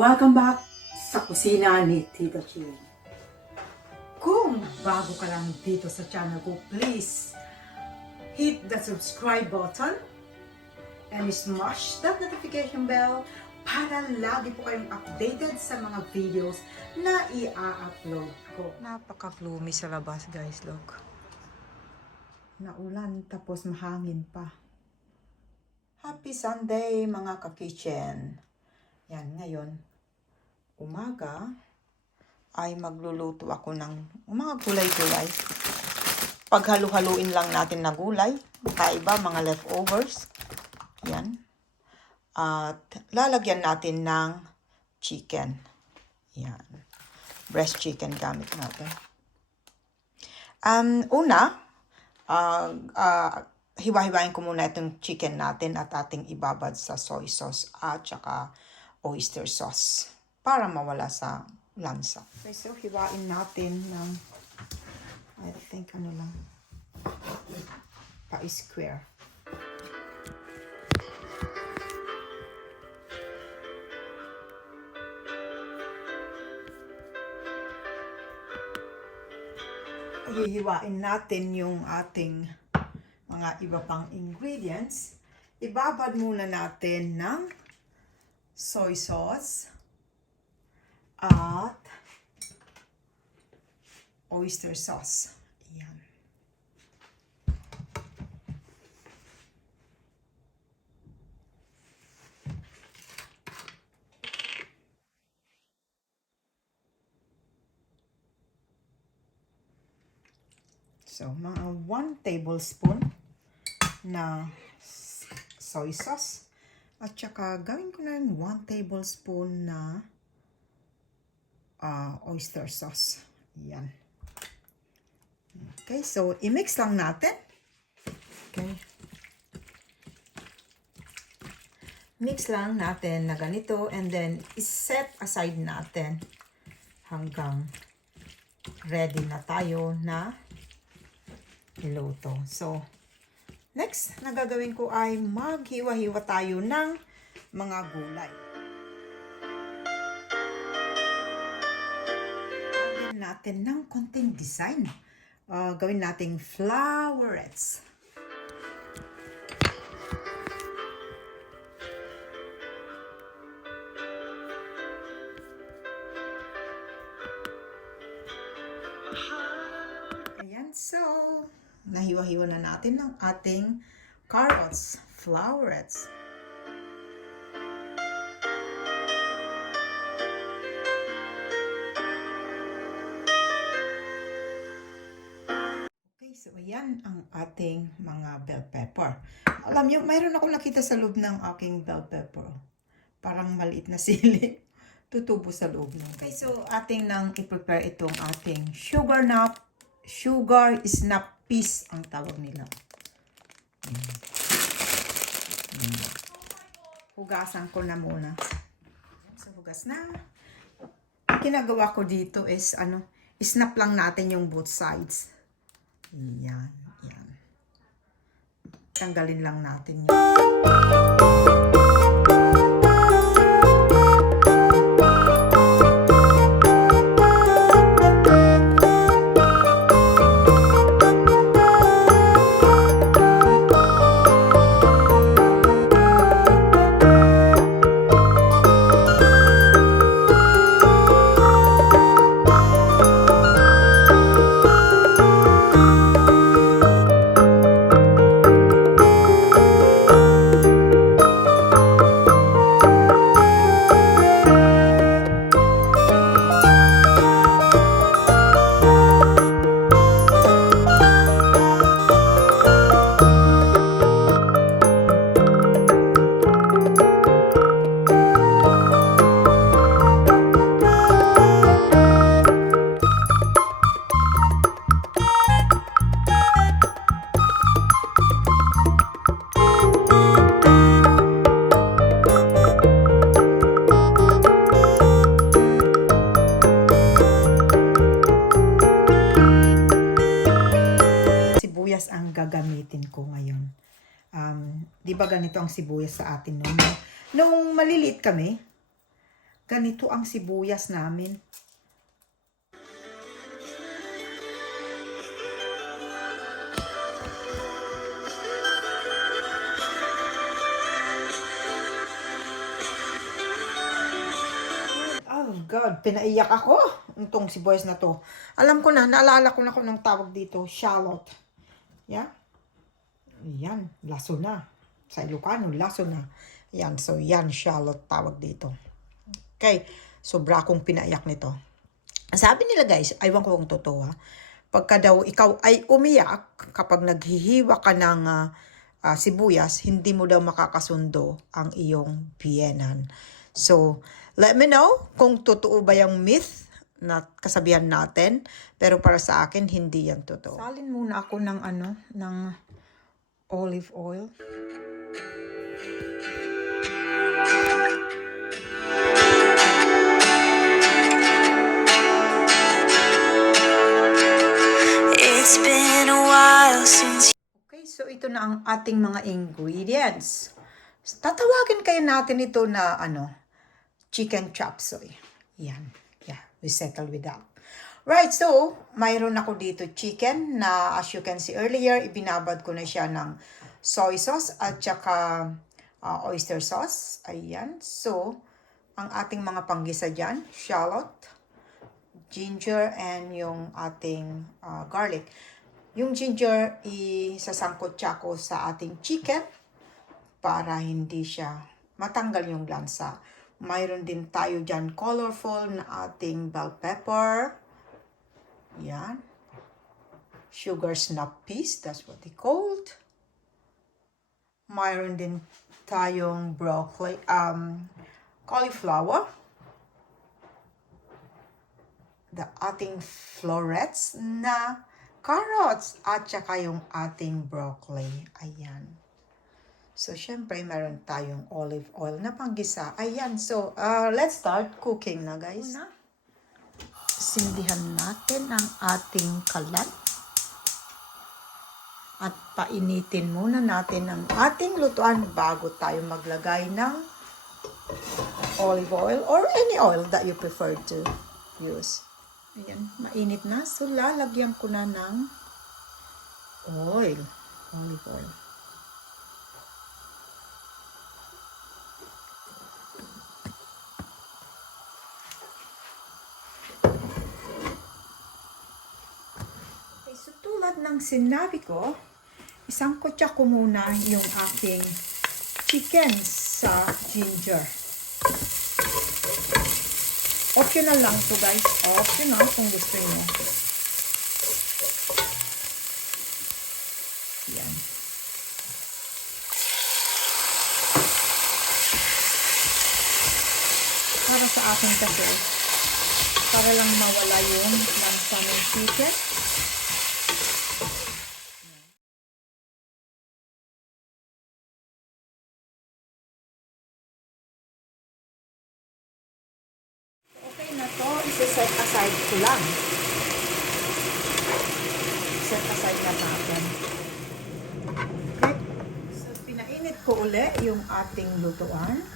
Welcome back sa kusina ni Tita Chin. Kung bago ka lang dito sa channel ko, please hit the subscribe button and smash that notification bell para lagi po kayong updated sa mga videos na i-upload ko. Napaka-gloomy sa labas, guys. Look. Naulan tapos mahangin pa. Happy Sunday mga ka-kitchen. Yan, ngayon, umaga ay magluluto ako ng mga gulay-gulay. Paghalu-haluin lang natin na gulay. Kaiba, mga leftovers. Yan. At lalagyan natin ng chicken. Yan. Breast chicken gamit natin. Hiwa-hiwain ko muna itong chicken natin at ating ibabad sa soy sauce at saka oyster sauce para mawala sa lansa. Okay, so hiwain natin ng I think pa-square. Hihiwain natin yung ating mga iba pang ingredients. Ibabad muna natin ng soy sauce at oyster sauce. Ayan. So, mga 1 tablespoon na soy sauce. At saka, gawin ko na rin 1 tablespoon na oyster sauce. Yan. Okay, so, i-mix lang natin. Okay. Mix lang natin na ganito and then, i-set aside natin hanggang ready na tayo na iluto. So, next na gagawin ko ay maghiwa-hiwa tayo ng mga gulay. Lagyan natin ng konting design. Gawin nating flowerets. Ayan, so nahiwa-hiwa na natin ng ating carrots, flowerets. Okay, so ayan ang ating mga bell pepper. Alam niyo, mayroon akong nakita sa loob ng aking bell pepper. Parang maliit na sili. Tutubo sa loob ng. Okay, so ating nang i-prepare itong ating sugar snap peas ang tawag nila. Hugasan ko na muna. So, hugas na. Ang ginagawa ko dito is, snap lang natin yung both sides. Yan, yan. Tanggalin lang natin yun. gagamitin ko ngayon. Di ba ganito ang sibuyas sa atin noon? Nung maliliit kami, Ganito ang sibuyas namin. Oh God, pinaiyak ako itong sibuyas na to. Alam ko na, naalala ko na kung anong tawag dito, shallot. Yeah? Yan, laso na. Sa Ilocano, laso na. Yan, so yan, shallot tawag dito. Okay, sobra akong pinaiyak nito. Sabi nila guys, aywan ko kung totoo ha, pagka daw ikaw ay umiyak kapag naghihiwa ka ng sibuyas, hindi mo daw makakasundo ang iyong biyenan. So, let me know kung totoo ba yung myth na kasabihan natin. Pero para sa akin, hindi yan totoo. Salin muna ako ng ng olive oil. It's been a while since. Okay, so ito na ang ating mga ingredients. Tatawagin kayo natin ito na chicken chop suey. Yan. Yeah, we settle with that. Right, so mayroon ako dito chicken na as you can see earlier, ibinabad ko na siya ng soy sauce at saka oyster sauce. Ayan. So, ang ating mga panggisa dyan, shallot, ginger, and yung ating garlic. Yung ginger, isasangkot siya ko sa ating chicken para hindi siya matanggal yung lansa. Mayroon din tayo dyan colorful na ating bell pepper. Yan. Sugar snap peas, that's what they called. Mayroon din tayong broccoli, cauliflower. The ating florets na carrots at saka yung ating broccoli. Ayan. So, syempre, meron tayong olive oil na panggisa. Ayan. So, let's start cooking na, guys. Sindihan natin ang ating kalan. At painitin muna natin ang ating lutuan bago tayo maglagay ng olive oil or any oil that you prefer to use. Ayan, mainit na. So, lalagyan ko na ng oil. Olive oil. Okay, so tulad ng sinabi ko, isang kutsa ko muna yung aking chicken sa ginger. Optional lang to guys. Optional kung gusto nyo. Yan. Para sa akin kasi, para lang mawala yung lansa ng chicken. Set aside ko lang. Set aside na natin. Okay. So, pinainit ko uli yung ating lutuan.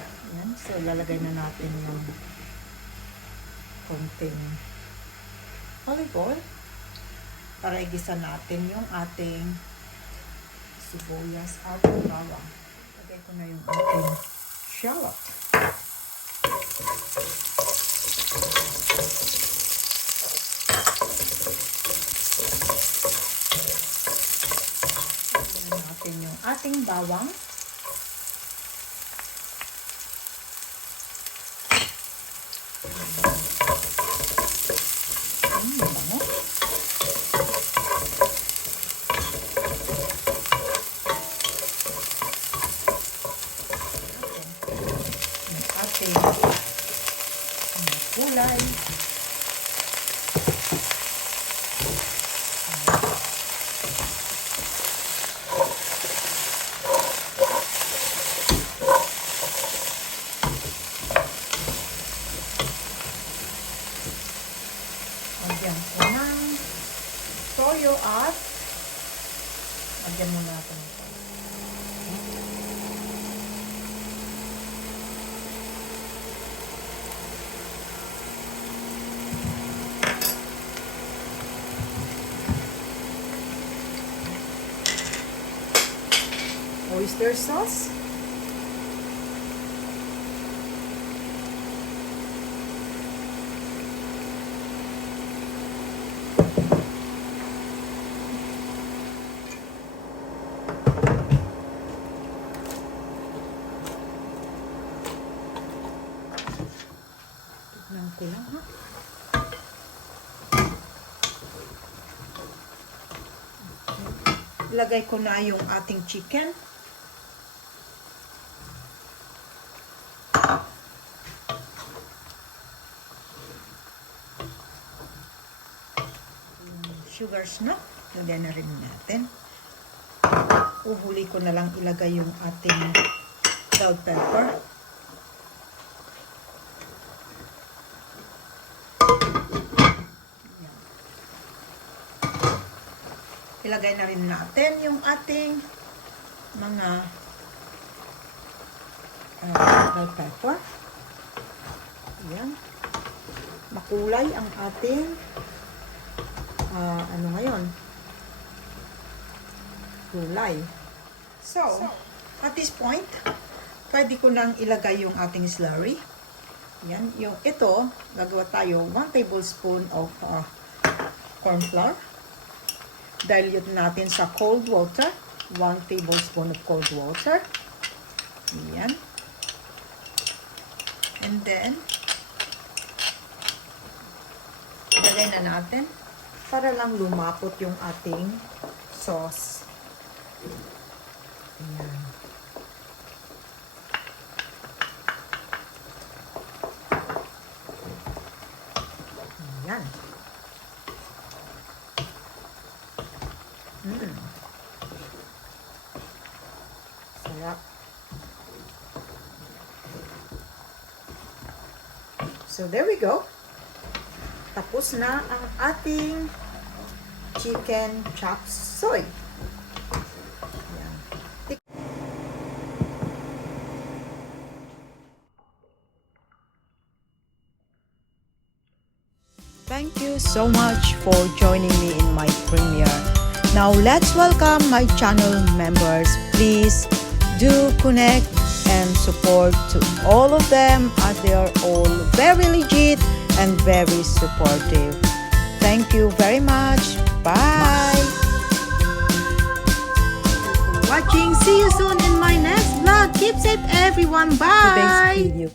Ayan. So, lalagay na natin yung konting olive oil para igisa natin yung ating sibuyas at bawang. Lagay ko na yung ating shallot. Natin yung ating bawang. Bango. Yung ating gulay. Lagyan ko ng toyo at lagyan muna natin ito. oyster sauce. Tignan ko lang ha. Ilagay ko na yung ating chicken. Sugars na. Lagyan na rin natin. Uhuli ko na lang ilagay yung ating bell pepper. Ilagay na rin natin yung ating mga bell pepper. Ayan. Makulay ang ating ano ngayon? Gulay. So, at this point, pwede ko nang ilagay yung ating slurry. Ayan. Yung ito, gagawa tayo 1 tablespoon of corn flour. Dilute natin sa cold water. 1 tablespoon of cold water. Ayan. And then, ilagay na natin para lang lumapot yung ating sauce. Ayan. Ayan. Sarap. So, there we go. Tapos na ang ating chicken chop suey. Ayan. Thank you so much for joining me in my premiere. Now let's welcome my channel members. Please do connect and support to all of them as they are all very legit and very supportive. Thank you very much. Bye. Watching. See you soon in my next vlog. Keep safe everyone. Bye. Today's video.